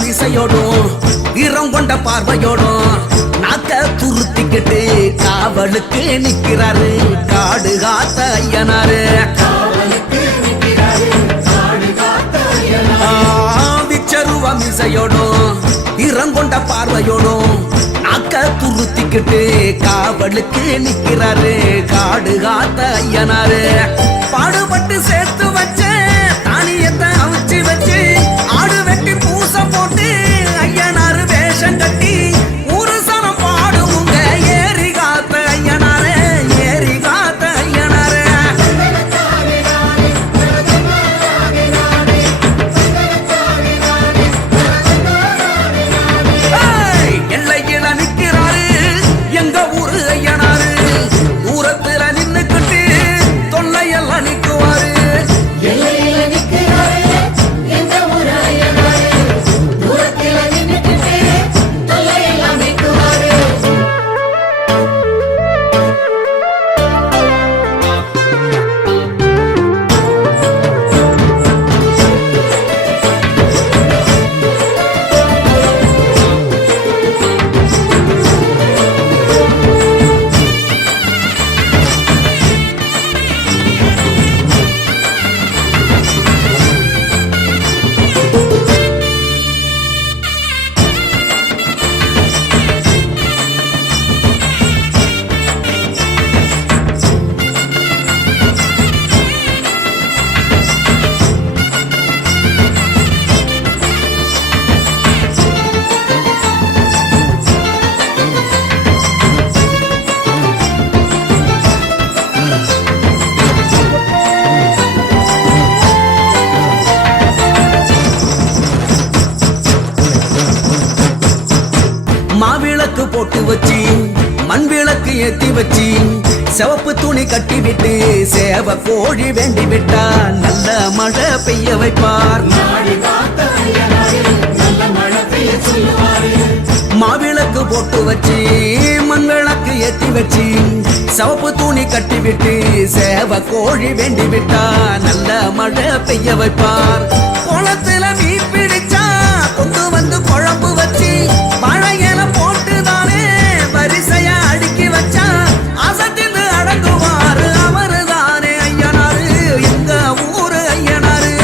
மீசையோடும் வீரம் கொண்ட பார்வையோடும் நாக்க துருத்திக்கிட்டு காவலுக்கு நிக்கிறாரு காடு காத்த ஐயனாரு. விச்சருவ மீசையோடும் வீரம் கொண்ட பார்வையோடும் நாக்க துருத்திக்கிட்டு காவலுக்கு நிக்கிறாரு காடு காத்த ஐயனாரு. பாடுபட்டு சேர்த்து வச்ச தானியத்தை அவிச்சு வச்சு ஆடு வெட்டி பூச போட்டு ஐயனாரு வேஷம் கட்டி ஒரு சனம் பாடுங்க ஏறி காத்த ஐயனாரு ஏறி காத்த ஐயனாரு. எல்லையில நிக்கிறாரு எங்க ஊரு ஐயனாரு தூரத்துல நின்னுக்கிட்டு தொல்லையெல்லாம் நிக்குவாரு. மாவிளக்கு போட்டு வச்சு மண் விளக்கு ஏத்தி வச்சு சிவப்பு துணி கட்டி விட்டு சேவ கோழி வேண்டி விட்டா நல்ல மழை பெய்ய வைப்பார். மாவிளக்கு போட்டு வச்சு மண் விளக்கு ஏத்தி வச்சு சிவப்பு துணி கட்டி விட்டு சேவ கோழி வேண்டி விட்டா நல்ல மழை பெய்ய வைப்பார். குளத்துல மீன் பிடிச்சா கொண்டு வந்து குழம்பு வச்சு மழையில போட்டுதானே வரிசையா அடுக்கி வச்சா அசத்தின்னு அடங்குவாரு அவரு தானே ஐயனாரு எங்க ஊரு ஐயனாரு.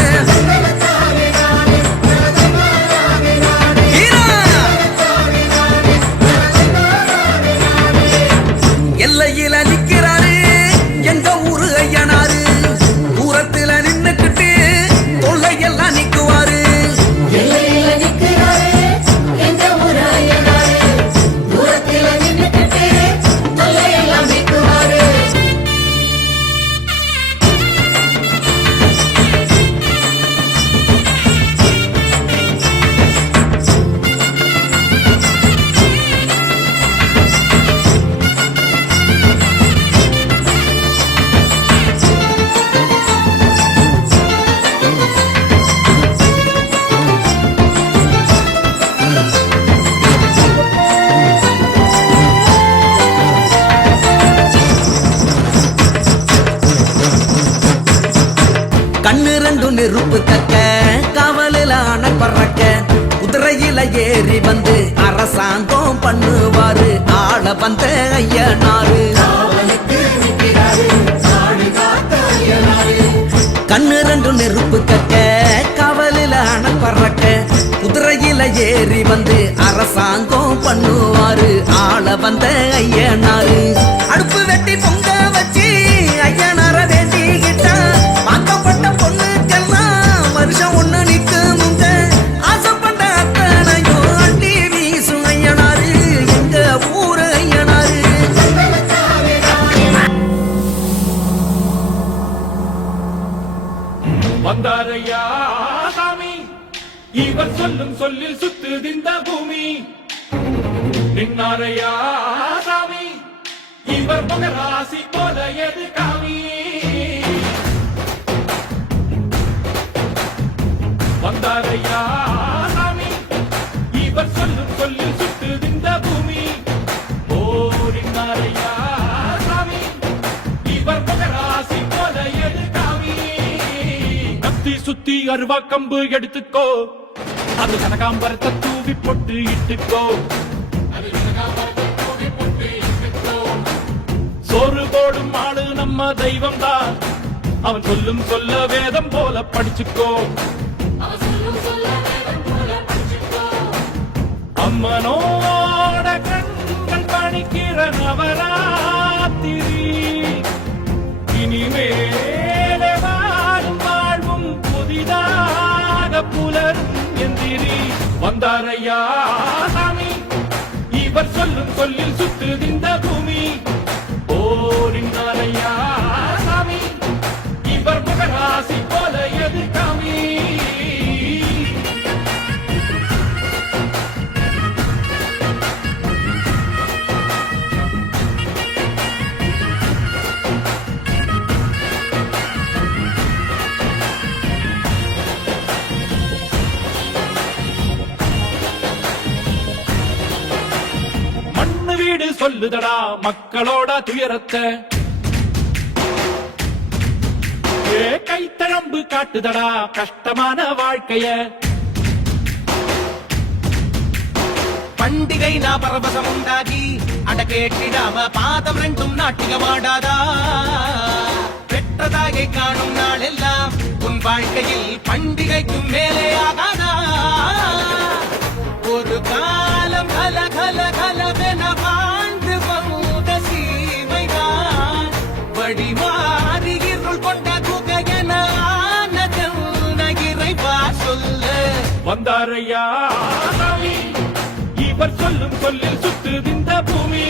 எல்லையில நிக்கிறாரு எங்க ஊரு ஐயனாரு தூரத்துல நின்னுக்கிட்டு தொல்லையெல்லாம் நிக்குவாரு. கண்ணு ரெண்டு நெருப்பு தக்க காவலில் ஆன பறக்க குதிரையில ஏறி வந்து அரசாங்கம் பண்ணுவாரு ஆள வந்த ஐயனாரு. கண்ணு ரெண்டு நெருப்பு தக்க காவலில் ஆன பறக்க குதிரையில ஏறி வந்து அரசாங்கம் பண்ணுவாரு ஆள வந்த ஐயனாரு. அடுப்பு வெட்டி பொங்க வச்சு ஐயனார வேண்டிக்கிட்டா வாக்கப்பட்ட பொண்ணுக்கெல்லாம் வருஷம் ஒண்ணு நிக்குமுங்க ஆசைப்பட்ட அத்தனையும் அள்ளி வீசும் ஐயனாரு எங்க ஊரு ஐயனாரு. வந்தாரையா சாமி இவர் சொல்லும் சொல்லில் சுத்துதிந்த பூமி நின்னாரையா சாமி இவர் மகராசி போல எது காமி. வந்தாரையா சாமி இவர் சொல்லும் சொல்லில் சுத்துதிந்த பூமி ஓ நின்னாரையா சாமி இவர் மகராசி போல எது காமி. கத்தி சுத்தி அருவா கம்பு எடுத்துக்கோ அது கனகாம்பரத்தை தூவி பொட்டு இட்டுக்கோ சோறு போடும் ஆளு நம்ம தெய்வம் தான் அவன் சொல்லும் சொல்ல வேதம் போல படிச்சுக்கோ அம்மனோட கண்கள் பணிக்கிற நவராத்திரி இனிமேலே வாழும் வாழ்வும் புதிதாக புலரும் எந்திரி வந்தாரையா சாமி இவர் சொல்லும் சொல்லில் சுற்றுது இந்த பூமி ஓரின்னாரையா சாமி இவர் மகராசி போல எதிர்காமி மண்ணு வீடு சொல்லுதடா மக்களோட துயரத்தை கைத்தழம்பு காட்டுதடா கஷ்டமான வாழ்க்கைய பண்டிகை பரவசம் உண்டாகி அட கேட்டிடாம பாதம் ரெண்டும் நாட்டியமாடாதா பெற்றதாகை காணும் நாளெல்லாம் உன் வாழ்க்கையில் பண்டிகைக்கும் மேலே ஆகாதா ஒரு காலம் கல கல கலவென வாழ்ந்து வந்த சீமைதான் வழிமாறி இருள் கொண்ட குகையென ஆனதென்ன இறைவா சொல்லு வந்தாரையா சாமி இவர் சொல்லும் சொல்லில் சுற்றுது இந்த பூமி